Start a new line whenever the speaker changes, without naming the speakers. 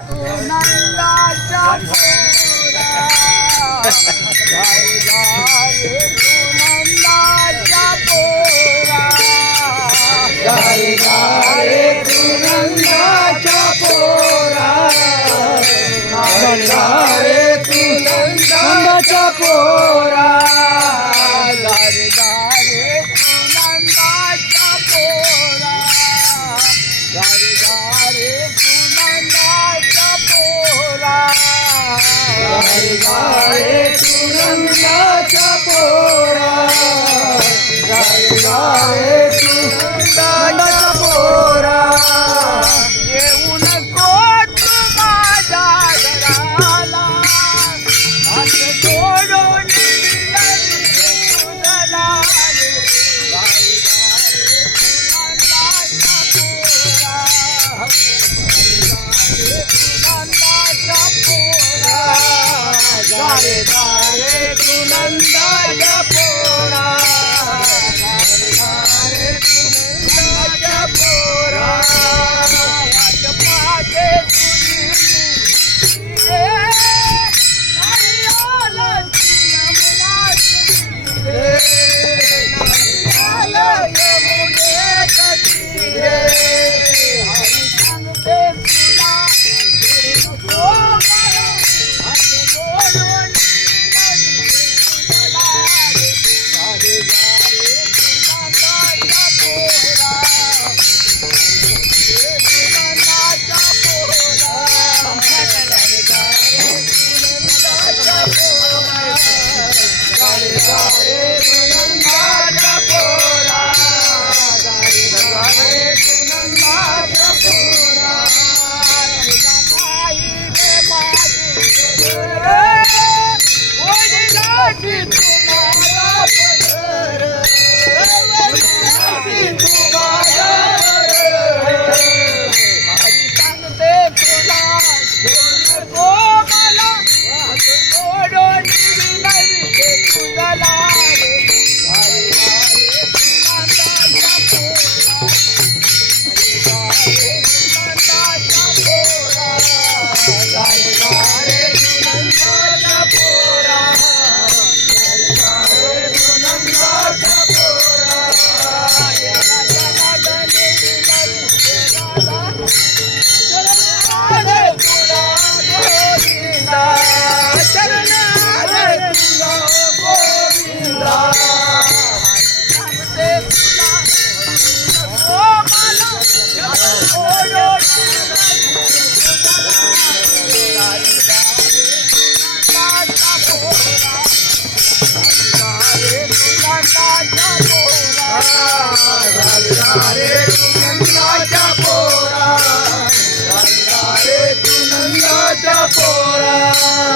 Oh,
गारे गारे तुनंदाच्या Nanda. Yeah.